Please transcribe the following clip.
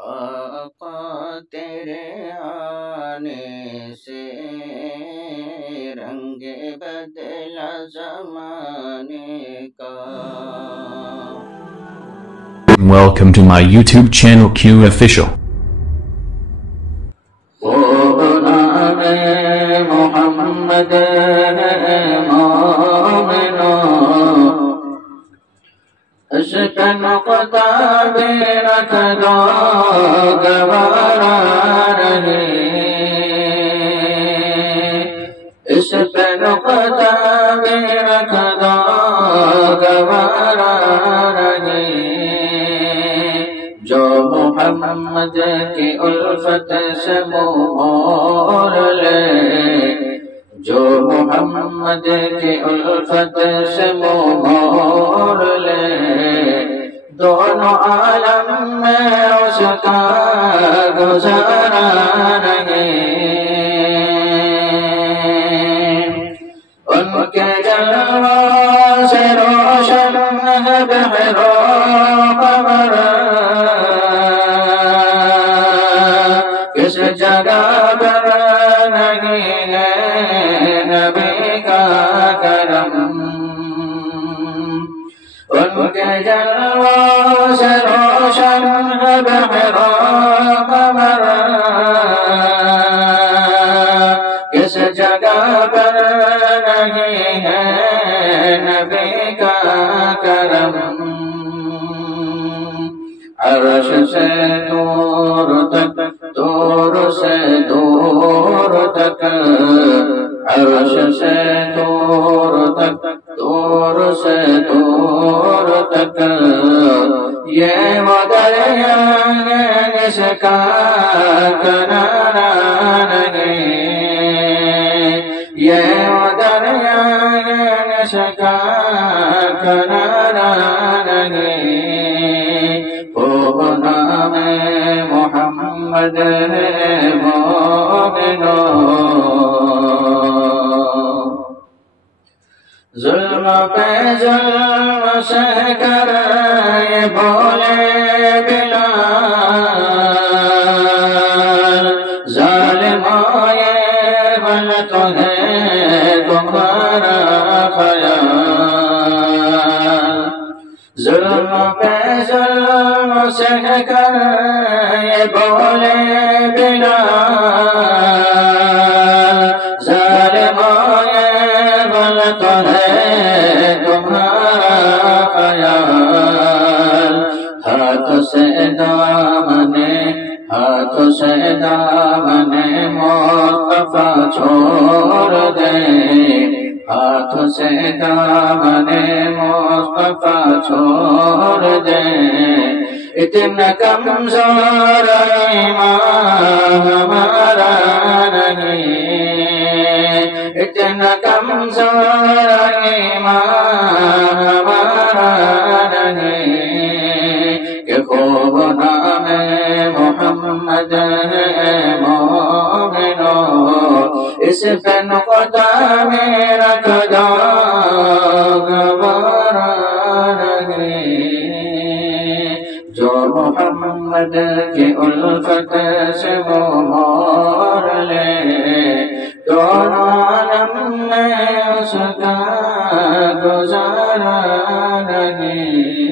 آقا تیرے آنے سے رنگ بدلا زمانے کا. Welcome to my YouTube channel Q Official. خوب نام محمد مومنو عشق نقطہ بھی رکھ دو گوارا رہے. عشق نقطہ بھی رکھ دو گوارا رہے. جو محمد کی الفت سے منہ موڑ لے, جو محمد کی الفت سے منہ موڑ لے, دونوں عالم میں اس کا گزارا نہیں. ان کے جلووں سے روشن ہے بحر و قمر, کس جگہ پر نہیں ہے نبی کا کرم. ان کے جلووں سے روشن ہے بحر و قمر, کس جگہ پر نہیں ہے نبی کا کرم. عرش سے دور تک, دور سے دور تک, عرش سے دور تک, دور سے دور تک, یہ وہ دریا ہے جس کا کنارہ نہیں. یہ وہ دریا ہے جس کا کنارہ نہیں. خوب نام محمد مومنو ظلم پہ ظلم سے کر یہ بولے بلال, ظالموں یہ غلط ہے تمہارا خیال. ظلم پہ ظلم سے کر یہ بولے بلال, ظالموں یہ غلط ہے تمہارا خیال. ہاتھ سے دامنے, ہاتھ سے دامنے مصطفیٰ چھوڑ دے, ہاتھ سے دامنے مصطفیٰ چھوڑ دے. اتنا کمزور ایمان ہمارا نہیں, اتنا کمزور ایمان ہمارا نہیں, کہ خوب نام محمد مومنو اس پہ نقطہ میں رکھ دو گوارا نہیں. جو محمد کی الفت سے منہ موڑ لے, دونوں عالم میں اس کا گزارا نہیں.